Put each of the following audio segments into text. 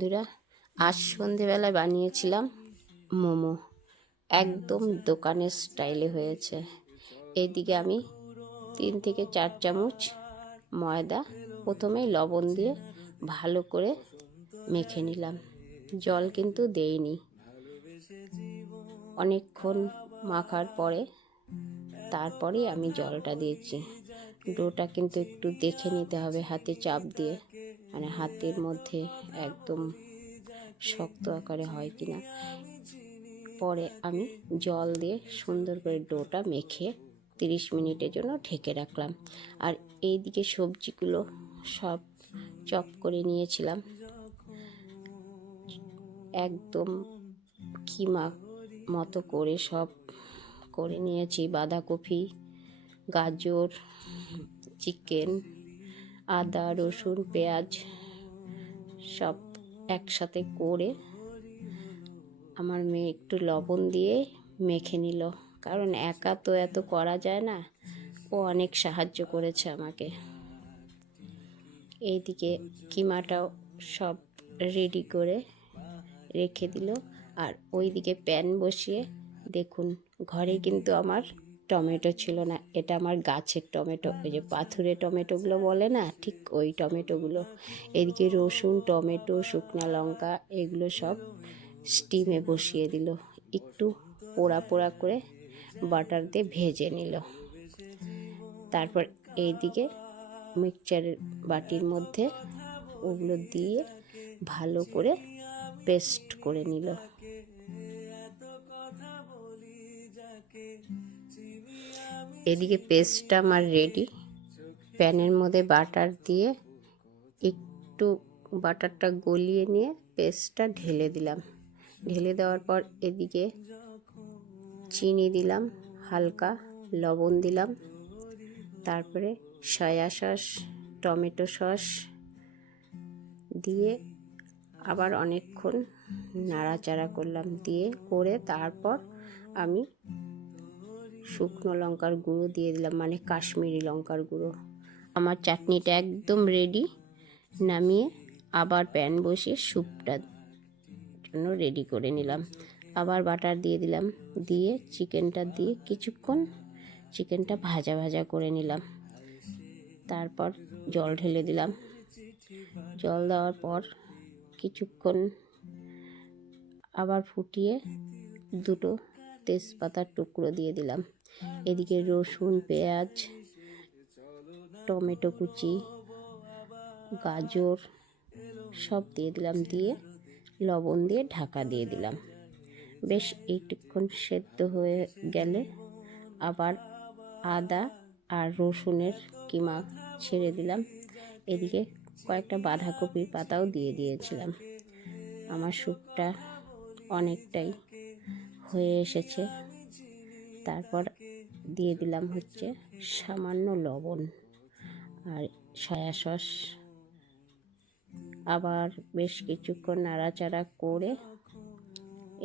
বন্ধুরা, আজ সন্ধেবেলায় বানিয়েছিলাম মোমো। একদম দোকানের স্টাইলে হয়েছে। এইদিকে আমি 3 থেকে 4 চামচ ময়দা প্রথমেই লবণ দিয়ে ভালো করে মেখে নিলাম। জল কিন্তু দেইনি। অনেকক্ষণ মাখার পরে তারপরেই আমি জলটা দিয়েছি। ডোটা কিন্তু একটু দেখে নিতে হবে হাতে চাপ দিয়ে, মানে হাতের মধ্যে একদম শক্ত আকারে হয় কিনা। পরে আমি জল দিয়ে সুন্দর করে ডোটা মেখে 30 মিনিটের জন্য ঢেকে রাখলাম। আর এইদিকে সবজিগুলো সব চপ করে নিয়েছিলাম, একদম কিমা মতো করে সব করে নিয়েছি। বাঁধাকপি, গাজর, চিকেন, আদা, রসুন, পেঁয়াজ সব একসাথে করে আমার মেয়ে একটু লবণ দিয়ে মেখে নিল, কারণ একা তো এত করা যায় না। ও অনেক সাহায্য করেছে আমাকে। এইদিকে কিমাটাও সব রেডি করে রেখে দিল। আর ওইদিকে প্যান বসিয়ে দেখুন, ঘরে কিন্তু আমার টমেটো ছিল না। এটা আমার গাছের টমেটো, ওই যে পাথুরে টমেটোগুলো বলে না, ঠিক ওই টমেটোগুলো। এদিকে রসুন, টমেটো, শুকনো লঙ্কা এগুলো সব স্টিমে বসিয়ে দিল। একটু পোড়া পোড়া করে বাটার দিয়ে ভেজে নিল। তারপর এইদিকে মিক্সচারের বাটির মধ্যে ওগুলো দিয়ে ভালো করে পেস্ট করে নিল। এদিকে পেস্টটা আমার রেডি। প্যানের মধ্যে বাটার দিয়ে একটু বাটারটা গলিয়ে নিয়ে পেস্টটা ঢেলে দিলাম। ঢেলে দেওয়ার পর এদিকে চিনি দিলাম, হালকা লবণ দিলাম, তারপরে সয়া সস, টমেটো সস দিয়ে আবার অনেকক্ষণ নাড়াচাড়া করলাম। তারপর আমি শুকনো লঙ্কার গুঁড়ো দিয়ে দিলাম, মানে কাশ্মীরি লঙ্কার গুঁড়ো। আমার চাটনিটা একদম রেডি। নামিয়ে আবার প্যান বসিয়ে স্যুপটার জন্য রেডি করে নিলাম। আবার বাটার দিয়ে দিলাম, দিয়ে চিকেনটা দিয়ে কিছুক্ষণ চিকেনটা ভাজা ভাজা করে নিলাম। তারপর জল ঢেলে দিলাম। জল দেওয়ার পর কিছুক্ষণ আবার ফুটিয়ে 2টো তেজপাতার টুকরো দিয়ে দিলাম। এদিকে রসুন, পেঁয়াজ, টমেটো কুচি, গাজর সব দিয়ে দিলাম, দিয়ে লবণ দিয়ে ঢাকা দিয়ে দিলাম। বেশ একটুক্ষণ সেদ্ধ হয়ে গেলে আবার আদা আর রসুনের কিমা ছেড়ে দিলাম। এদিকে কয়েকটা বাঁধাকপির পাতাও দিয়ে দিয়েছিলাম। আমার স্যুপটা অনেকটাই হয়ে এসেছে। তারপর দিয়ে দিলাম হচ্ছে সামান্য লবণ আর সয়া সস। আবার বেশ কিছুক্ষণ নাড়াচাড়া করে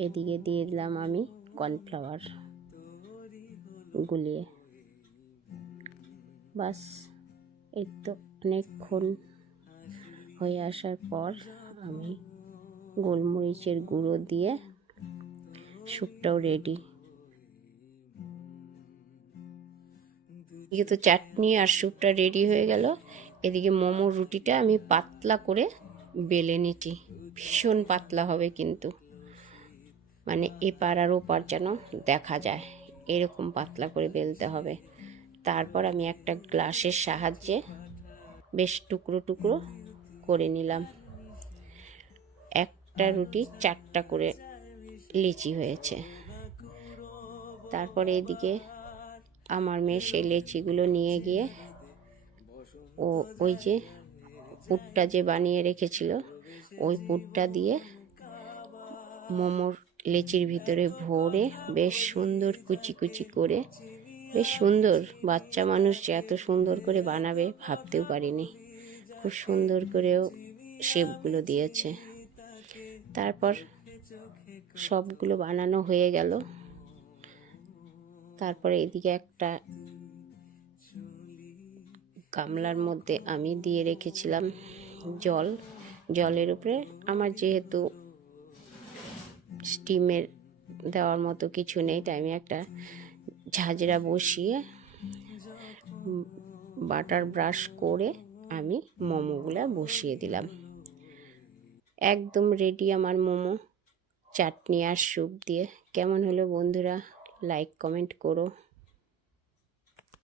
এদিকে দিয়ে দিলাম আমি কর্নফ্লাওয়ার গুলিয়ে। বাস, এই তো অনেকক্ষণ হয়ে আসার পর আমি গোলমরিচের গুঁড়ো দিয়ে স্যুপটাও রেডি। এদিকে তো চাটনি আর স্যুপটা রেডি হয়ে গেল। এদিকে মোমোর রুটিটা আমি পাতলা করে বেলে নিচ্ছি। ভীষণ পাতলা হবে কিন্তু, মানে এপার আর ওপার যেন দেখা যায়, এরকম পাতলা করে বেলতে হবে। তারপর আমি একটা গ্লাসের সাহায্যে বেশ টুকরো টুকরো করে নিলাম। একটা রুটি 4টা করে লিচি হয়েছে। তারপরে এদিকে আমার মেয়ে সেই লেচিগুলো নিয়ে গিয়ে ওই যে পুরটা যে বানিয়ে রেখেছিল, ওই পুরটা দিয়ে মোমোর লেচির ভিতরে ভরে বেশ সুন্দর কুচি কুচি করে, বেশ সুন্দর। বাচ্চা মানুষ যে এত সুন্দর করে বানাবে ভাবতেও পারিনি। খুব সুন্দর করেও শেপগুলো দিয়েছে। তারপর সবগুলো বানানো হয়ে গেল। তারপরে এদিকে একটা গামলার মধ্যে আমি দিয়ে রেখেছিলাম জল, জলের উপরে। আমার যেহেতু স্টিমের দেওয়ার মতো কিছু নেই, তাই আমি একটা ঝাঁঝরা বসিয়ে বাটার ব্রাশ করে আমি মোমোগুলো বসিয়ে দিলাম। একদম রেডি আমার মোমো, চাটনি আর স্যুপ দিয়ে। কেমন হলো বন্ধুরা, লাইক কমেন্ট করো।